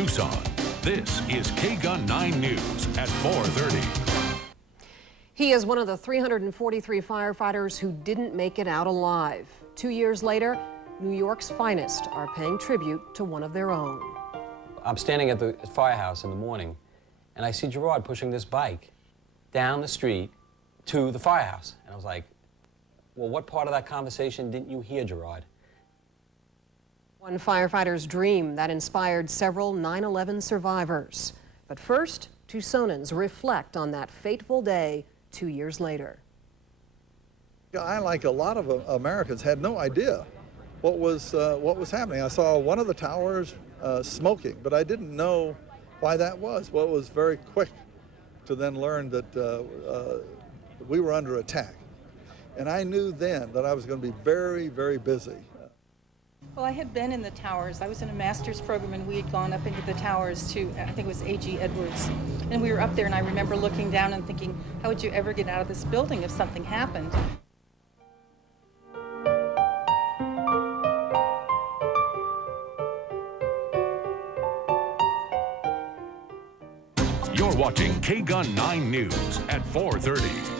Tucson. This is KGUN 9 News at 4:30. He is one of the 343 firefighters who didn't make it out alive. 2 years later, New York's finest are paying tribute to one of their own. I'm standing at the firehouse in the morning, and I see Gerard pushing this bike down the street to the firehouse. And I was like, well, what part of that conversation didn't you hear, Gerard? One firefighter's dream that inspired several 9/11 survivors. But first, Tucsonans reflect on that fateful day 2 years later. I, like a lot of Americans, had no idea what was happening. I saw one of the towers smoking, but I didn't know why that was. Well, it was very quick to then learn that we were under attack. And I knew then that I was going to be very, very busy. Well, I had been in the towers. I was in a master's program, and we had gone up into the towers to, I think it was A.G. Edwards. And we were up there, and I remember looking down and thinking, how would you ever get out of this building if something happened? You're watching KGUN 9 News at 4:30.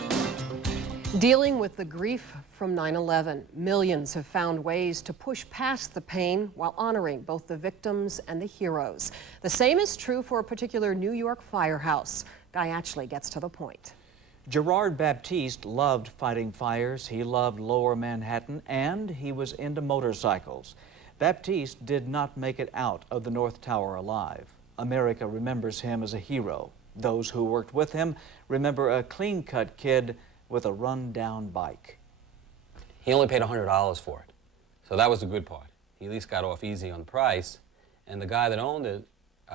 Dealing with the grief from 9/11, millions have found ways to push past the pain while honoring both the victims and the heroes. The same is true for a particular New York firehouse. Guy Atchley gets to the point. Gerard Baptiste loved fighting fires. He loved Lower Manhattan, and he was into motorcycles. Baptiste did not make it out of the North Tower alive. America remembers him as a hero. Those who worked with him remember a clean-cut kid with a run-down bike. He only paid $100 for it, so that was the good part. He at least got off easy on the price, and the guy that owned it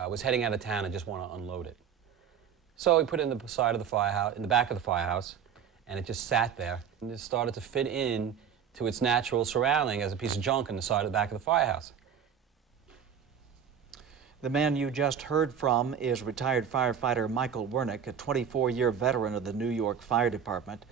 was heading out of town and just wanted to unload it. So he put it in the side of the firehouse, in the back of the firehouse, and it just sat there and it started to fit in to its natural surrounding as a piece of junk in the side of the back of the firehouse. The man you just heard from is retired firefighter Michael Wernick, a 24-year veteran of the New York Fire Department.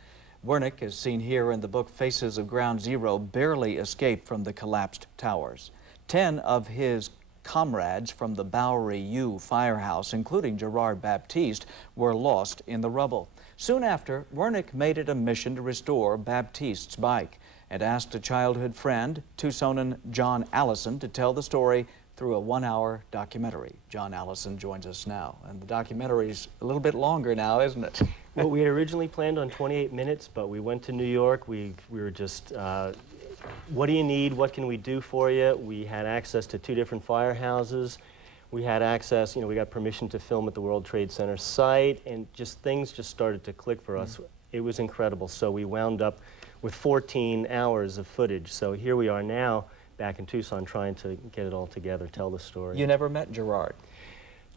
Wernick, as seen here in the book Faces of Ground Zero, barely escaped from the collapsed towers. 10 of his comrades from the Bowery U firehouse, including Gerard Baptiste, were lost in the rubble. Soon after, Wernick made it a mission to restore Baptiste's bike and asked a childhood friend, Tucsonan John Allison, to tell the story through a 1-hour documentary. John Allison joins us now, and the documentary's a little bit longer now, isn't it? Well, we had originally planned on 28 minutes, but we went to New York. We were just, what do you need? What can we do for you? We had access to 2 different firehouses. We had access, we got permission to film at the World Trade Center site, and things just started to click for us. It was incredible. So we wound up with 14 hours of footage. So here we are now, back in Tucson, trying to get it all together, tell the story. You never met Gerard?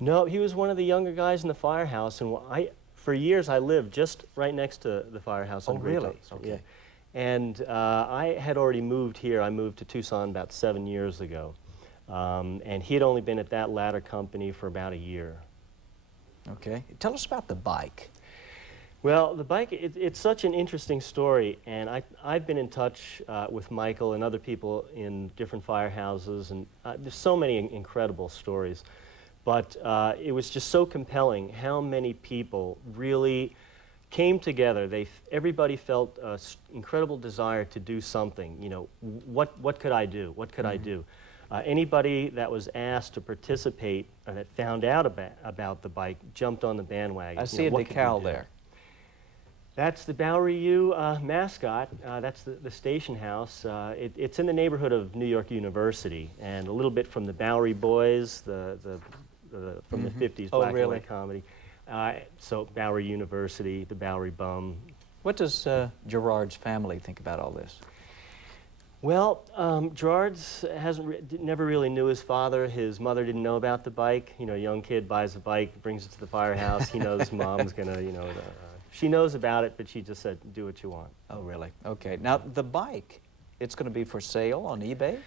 No, he was one of the younger guys in the firehouse, and for years I lived just right next to the firehouse. Oh, really? Okay. Yeah. And I had already moved here. I moved to Tucson about 7 years ago, and he had only been at that latter company for about a year. Okay. Tell us about the bike. Well, the bike, it's such an interesting story, and I've been in touch with Michael and other people in different firehouses, and there's so many incredible stories. But it was just so compelling how many people really came together. Everybody felt an incredible desire to do something. What could I do? What could I do? Anybody that was asked to participate or that found out about the bike jumped on the bandwagon. I see a decal there. That's the Bowery U mascot. That's the station house. It's in the neighborhood of New York University, and a little bit from the Bowery Boys, from the 50s black and white comedy. So Bowery University, the Bowery Bum. What does Gerard's family think about all this? Well, Gerard never really knew his father. His mother didn't know about the bike. A young kid buys a bike, brings it to the firehouse. He knows mom's gonna, she knows about it, but she just said, do what you want. Oh, really? Okay. Now, the bike, it's going to be for sale on eBay?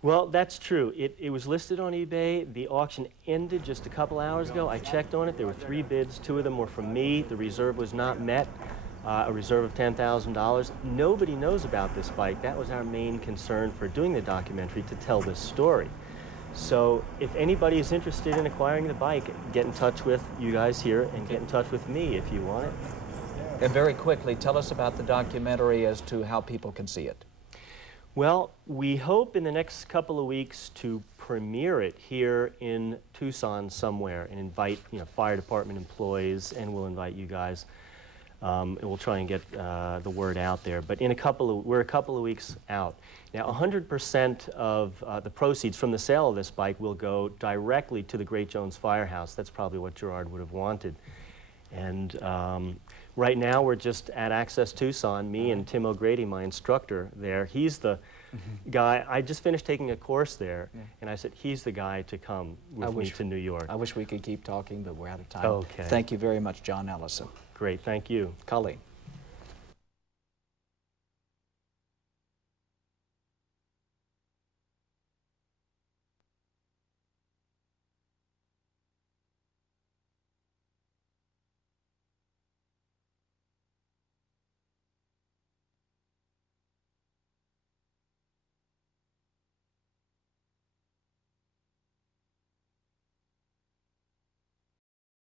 Well, that's true. It was listed on eBay. The auction ended just a couple hours ago. I checked on it. There were 3 bids. 2 of them were from me. The reserve was not met, a reserve of $10,000. Nobody knows about this bike. That was our main concern for doing the documentary, to tell this story. So if anybody is interested in acquiring the bike, get in touch with you guys here and get in touch with me if you want it. And very quickly, tell us about the documentary as to how people can see it. Well, we hope in the next couple of weeks to premiere it here in Tucson somewhere and invite, fire department employees, and we'll invite you guys. And we'll try and get the word out there. But we're a couple of weeks out. Now, 100% of the proceeds from the sale of this bike will go directly to the Great Jones Firehouse. That's probably what Gerard would have wanted. And right now, we're just at Access Tucson, me and Tim O'Grady, my instructor there. He's the guy. I just finished taking a course there, and I said, he's the guy to come with me to New York. I wish we could keep talking, but we're out of time. Okay. Thank you very much, John Ellison. Great, thank you. Colleen.